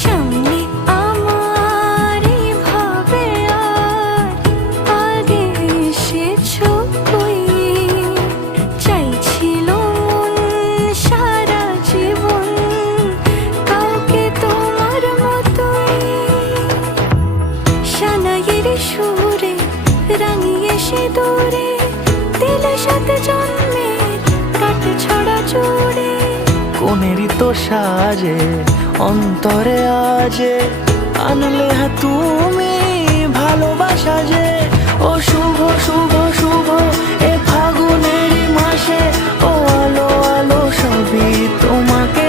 সামনে আমার এইভাবে আর আগে এসেছো কই, চাইছিল মন সারা জীবন কাউকে তোমার মতোই। সানাইয়ের সুরে রাঙিয়ে সে দূরে দিলে সাথে জন্মের কাট ছড়া জুড়ে। কোনেরই তো সাজে অন্তরে আজে আনলে তুমি ভালোবাসা যে। ও শুভ শুভ শুভ এ ফাগুনেরই মাসে, ও আলো আলো সবই তোমাকে